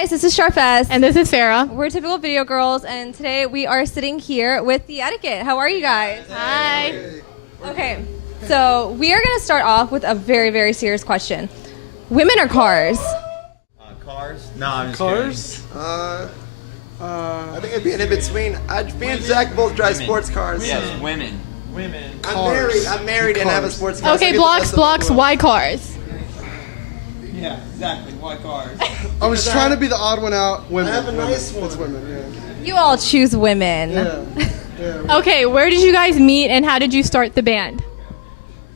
guys, this is SharFez. And this is Farah. We're Typical Video Girls, and today we are sitting here with the Etiquette. How are you guys? Hi. Okay, so we are going to start off with a very, very serious question. Women or cars? Cars? No, I'm just Cars? I think it'd be an in-between. Me and Zach both drive sports cars. Yes, women. I'm married and have a sports car. Okay, blocks, why cars? Yeah, exactly. Why cars? I was trying to be the odd one out. Women. I have a nice one. It's women, yeah. You all choose women. Yeah. Okay, where did you guys meet and how did you start the band?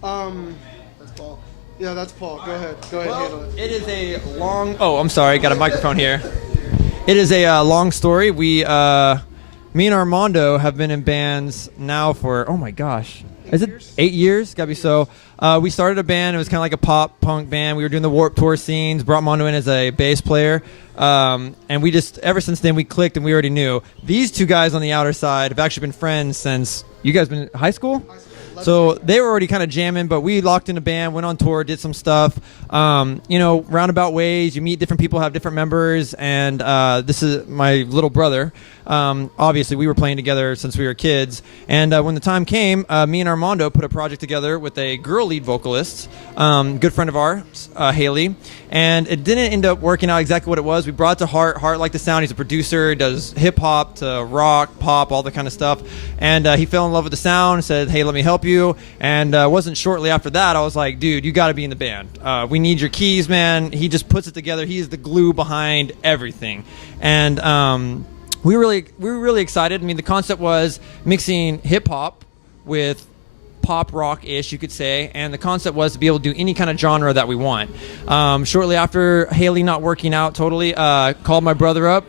That's Paul. Yeah, that's Paul. Go ahead, handle it. It is a long... Oh, I'm sorry. Got a microphone here. It is a long story. Me and Armando have been in bands now for, oh my gosh. Is it 8 years? Gotta be so. We started a band. It was kind of like a pop punk band. We were doing the Warped Tour scenes. Brought Mondo in as a bass player. And we just, ever since then, we clicked and we already knew. These two guys on the outer side have actually been friends since, you guys been in high school? So they were already kind of jamming, but we locked in a band, went on tour, did some stuff. Roundabout ways. You meet different people, have different members, and this is my little brother. Obviously, we were playing together since we were kids. And when the time came, me and Armando put a project together with a girl lead vocalist, good friend of ours, Haley. And it didn't end up working out exactly what it was. We brought it to Hart. Hart liked the sound. He's a producer, does hip-hop to rock, pop, all that kind of stuff. And he fell in love with the sound, said, hey, let me help you. And wasn't shortly after that, I was like, dude, you got to be in the band. We need your keys, man. He just puts it together. He's the glue behind everything. And we were really excited. I mean, the concept was mixing hip hop with pop rock-ish, you could say, and the concept was to be able to do any kind of genre that we want. Shortly after Haley not working out totally, called my brother up.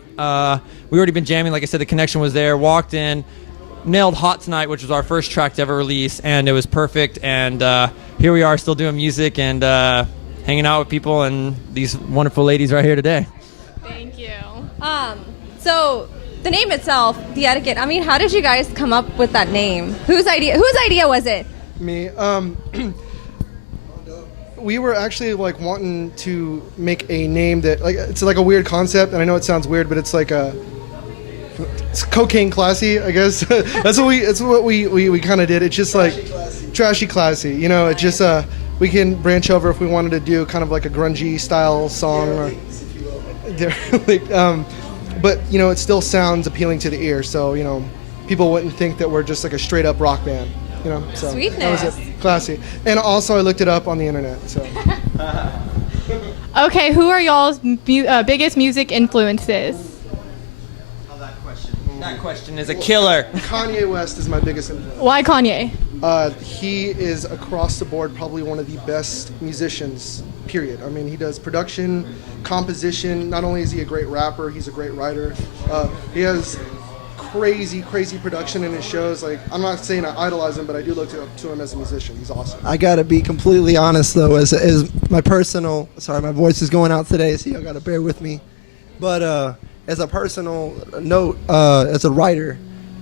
We already been jamming, like I said, the connection was there. Walked in, nailed Hot Tonight, which was our first track to ever release, and it was perfect. And here we are, still doing music and hanging out with people and these wonderful ladies right here today. Thank you. So the name itself, the Etiquette. I mean, how did you guys come up with that name? Whose idea was it? Me. We were actually like wanting to make a name that it's like a weird concept, and I know it sounds weird, but it's like it's cocaine classy, I guess. It's what we kind of did. It's just like trashy classy. You know, it just we can branch over if we wanted to do kind of like a grungy style song or but you know, it still sounds appealing to the ear, so you know, people wouldn't think that we're just like a straight up rock band, you know. So Sweetness. That was it. Classy. And also I looked it up on the internet, so. Okay, who are y'all's biggest music influences? That question is a killer. Kanye West is my biggest influence. Why Kanye? He is across the board probably one of the best musicians, period. I mean, he does production, composition. Not only is he a great rapper, he's a great writer. He has crazy production in his shows. Like, I'm not saying I idolize him, but I do look to him as a musician. He's awesome. I gotta be completely honest though, as my personal, sorry, my voice is going out today, so y'all gotta bear with me. But as a personal note, as a writer,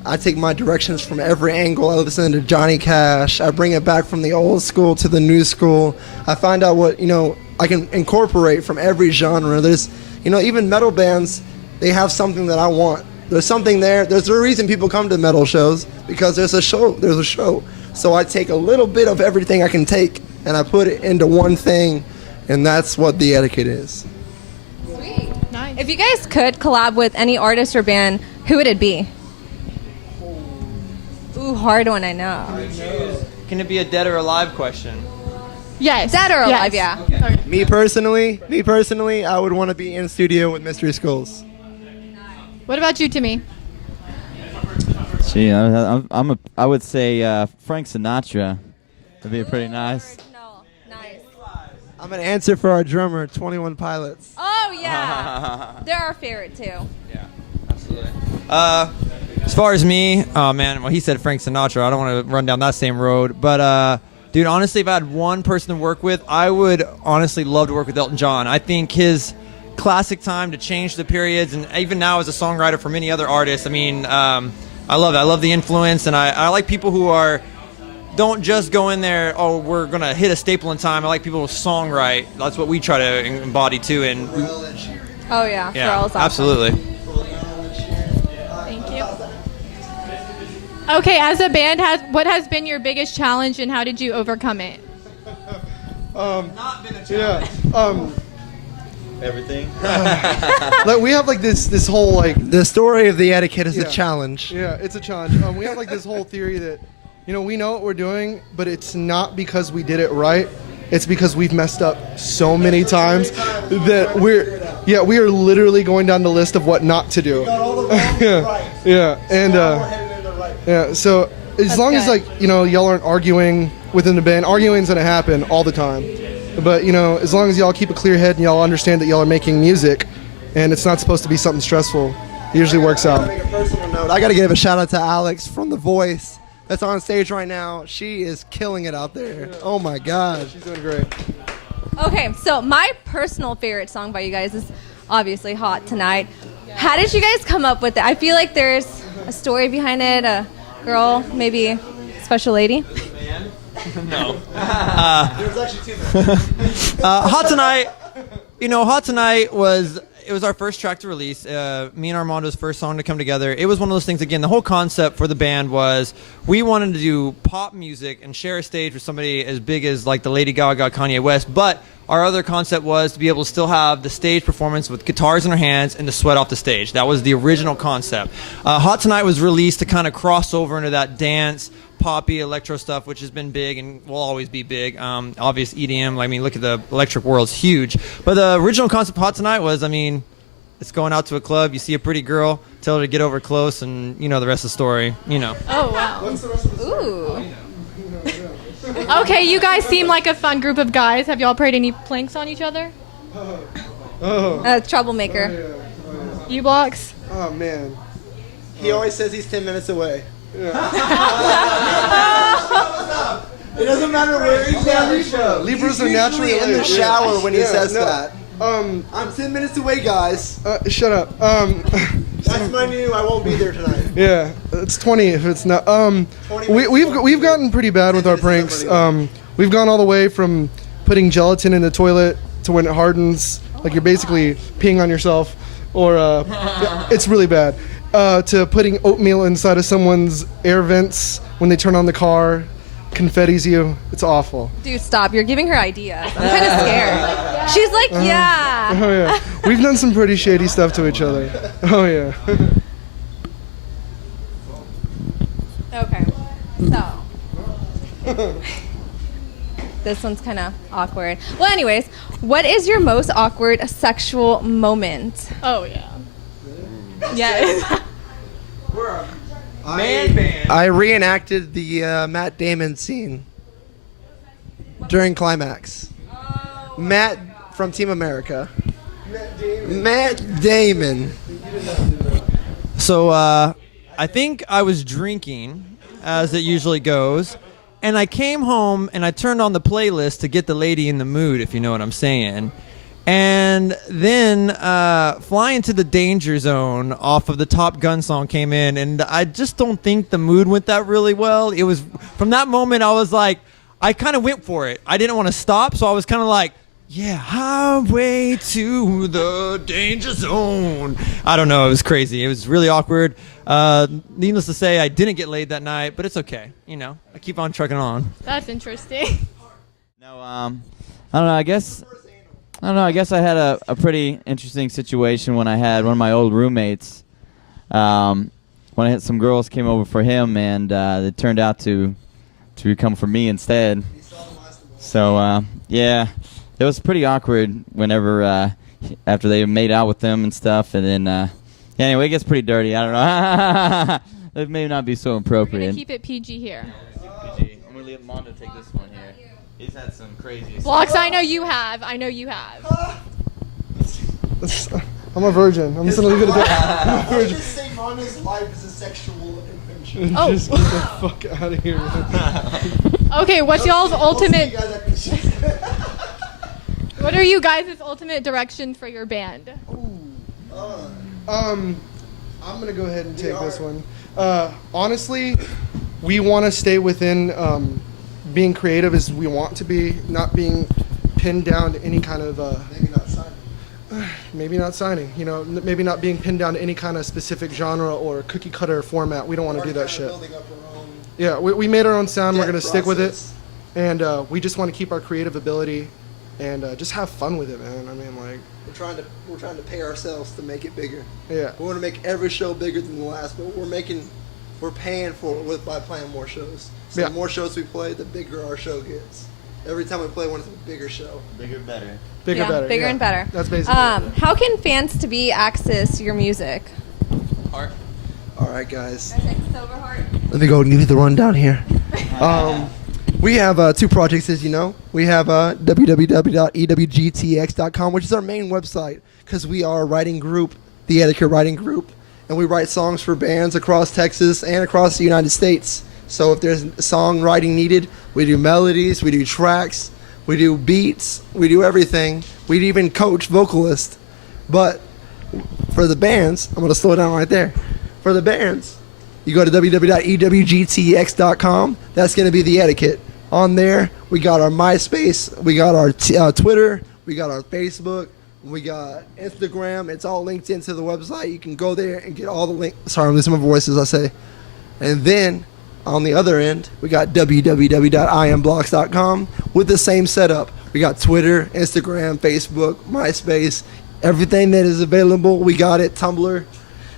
I take my directions from every angle. I listen to Johnny Cash. I bring it back from the old school to the new school. I find out what, you know, I can incorporate from every genre. There's, you know, even metal bands, they have something that I want. There's something there. There's a reason people come to metal shows, because there's a show. So I take a little bit of everything I can take and I put it into one thing, and that's what the Etiquette is. Sweet. Nice. If you guys could collab with any artist or band, who would it be? Ooh, hard one, I know. Can it be a dead or alive question? Yes. Dead or alive, yes. yeah. Okay. Me personally, I would want to be in studio with Mystery Skulls. What about you, Timmy? Gee, I would say Frank Sinatra. That'd be pretty nice. No, nice. I'm gonna answer for our drummer, 21 Pilots. Oh, yeah. They're our favorite, too. Yeah, absolutely. As far as me, oh man, well, he said Frank Sinatra. I don't want to run down that same road, but dude, honestly, if I had one person to work with, I would honestly love to work with Elton John. I think his classic time to change the periods, and even now as a songwriter for many other artists, I mean, I love it. I love the influence, and I like people who don't just go in there, oh, we're gonna hit a staple in time. I like people who songwrite. That's what we try to embody too. And Oh yeah, for Yeah, all awesome. absolutely. Thank you. Okay, as a band, what has been your biggest challenge and how did you overcome it? Not been a challenge. Yeah. Everything. Like we have like this whole like The story of the etiquette is Yeah. a challenge. yeah, it's a challenge. We have like this whole theory that we know what we're doing, but it's not because we did it right. It's because we've messed up so many times that we are literally going down the list of what not to do. Yeah, and yeah. So as long as good. like y'all aren't arguing within the band, arguing's gonna happen all the time. But as long as y'all keep a clear head and y'all understand that y'all are making music, and it's not supposed to be something stressful, it usually works out. Make a personal note. I gotta give a shout out to Alex from The Voice that's on stage right now. She is killing it out there. Oh my God. She's doing great. Okay, so my personal favorite song by you guys is obviously "Hot Tonight." How did you guys come up with it? I feel like there's a story behind it. A girl, maybe a special lady. No. Hot Tonight. Hot Tonight was our first track to release. Me and Armando's first song to come together. It was one of those things. Again, the whole concept for the band was we wanted to do pop music and share a stage with somebody as big as like the Lady Gaga, Kanye West. But our other concept was to be able to still have the stage performance with guitars in our hands and to sweat off the stage. That was the original concept. Hot Tonight was released to kind of cross over into that dance, poppy, electro stuff, which has been big and will always be big. Obvious EDM. I mean, look at the electric world's huge. But the original concept of Hot Tonight was, it's going out to a club, you see a pretty girl, tell her to get over close, and the rest of the story. Oh, wow. What's the rest of the story? Ooh. Okay, you guys seem like a fun group of guys. Have y'all prayed any planks on each other? Troublemaker. U-blocks? Oh man. He always says he's 10 minutes away. It doesn't matter where he's at. Libras He's are naturally usually in the late. shower when he Yeah, says no. that. I'm 10 minutes away, guys. Shut up. That's my new. I won't be there tonight. Yeah, it's 20 if it's not. 20 We've gotten pretty bad with our pranks. We've gone all the way from putting gelatin in the toilet to when it hardens, like you're basically peeing on yourself, or it's really bad. To putting oatmeal inside of someone's air vents when they turn on the car, confettis you. It's awful. Dude, stop. You're giving her ideas. I'm kind of scared. She's like, yeah. Oh yeah, we've done some pretty shady stuff to each other. Oh yeah. Okay. So. This one's kind of awkward. Well, anyways, what is your most awkward sexual moment? Oh, yeah. Yes. I reenacted the Matt Damon scene during climax. Matt from Team America. Matt Damon. So I think I was drinking, as it usually goes, and I came home and I turned on the playlist to get the lady in the mood, if you know what I'm saying. And then Flying to the Danger Zone off of the Top Gun song came in, and I just don't think the mood went that really well. It was, from that moment, I was like, I kind of went for it. I didn't want to stop, so I was kind of like, yeah, highway to the danger zone. I don't know. It was crazy. It was really awkward. Needless to say, I didn't get laid that night, but it's okay. I keep on trucking on. That's interesting. No, I don't know. I guess I had a pretty interesting situation when I had one of my old roommates. When I had some girls came over for him, and it turned out to come for me instead. So yeah, it was pretty awkward whenever after they made out with them and stuff, and then yeah, anyway, it gets pretty dirty. I don't know. It may not be so We're appropriate. going to keep it PG here. I'm gonna leave Mondo take this one here. He's had some crazy. Blocks, I know you have. I know you have. I'm a virgin. I'm just gonna leave it at that. I'm a virgin. Just say Mondo's life is a sexual adventure. Oh. Just get the fuck out of here. Man. Okay, what's y'all's ultimate... You guys at the- What are you guys' ultimate direction for your band? I'm gonna go ahead and take this one. Honestly, we want to stay within being creative as we want to be, not being pinned down to any kind of. Maybe not Simon. maybe not signing. You know, maybe not being pinned down to any kind of specific genre or cookie cutter format. We don't want to do that shit. Yeah, we made our own sound. We're gonna stick with it, and we just want to keep our creative ability, and just have fun with it, man. I mean, like We're trying to pay ourselves to make it bigger. yeah, We want to make every show bigger than the last, but we're paying for it by playing more shows. So Yeah. the more shows we play, the bigger our show gets. Every time we play one, it's a bigger show. Bigger, better. bigger, Yeah, better, bigger yeah. and better. That's basically. How can fans to be access your music? All right, guys. Silver Heart. Let me go and give you the rundown here. We have 2 projects, as you know. We have www.ewgtx.com, which is our main website, because we are a writing group, the Etiquette writing group, and we write songs for bands across Texas and across the United States. So if there's songwriting needed, we do melodies, we do tracks, we do beats, we do everything. We even coach vocalists. But for the bands, I'm going to slow it down right there. For the bands, you go to www.ewgtx.com. That's going to be the Etiquette. On there, we got our MySpace, we got our Twitter, we got our Facebook, we got Instagram. It's all linked into the website. You can go there and get all the links. Sorry, I'm losing my voice as I say. And then on the other end, we got www.imblocks.com with the same setup. We got Twitter, Instagram, Facebook, MySpace, everything that is available. We got it. Tumblr.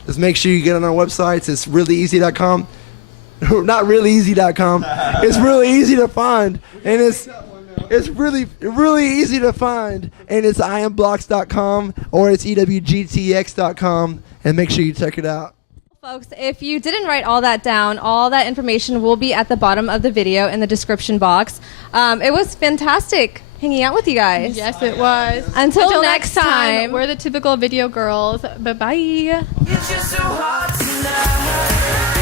Just make sure you get on our websites. It's realllyeasy.com. Not realllyeasy.com. It's really easy to find, and it's really easy to find, and it's imblocks.com or it's ewgtx.com, and make sure you check it out. Folks, if you didn't write all that down, all that information will be at the bottom of the video in the description box. It was fantastic hanging out with you guys. Yes, it was. Until next time. we're the Typical Video Girls. Bye-bye. It's just so hard tonight.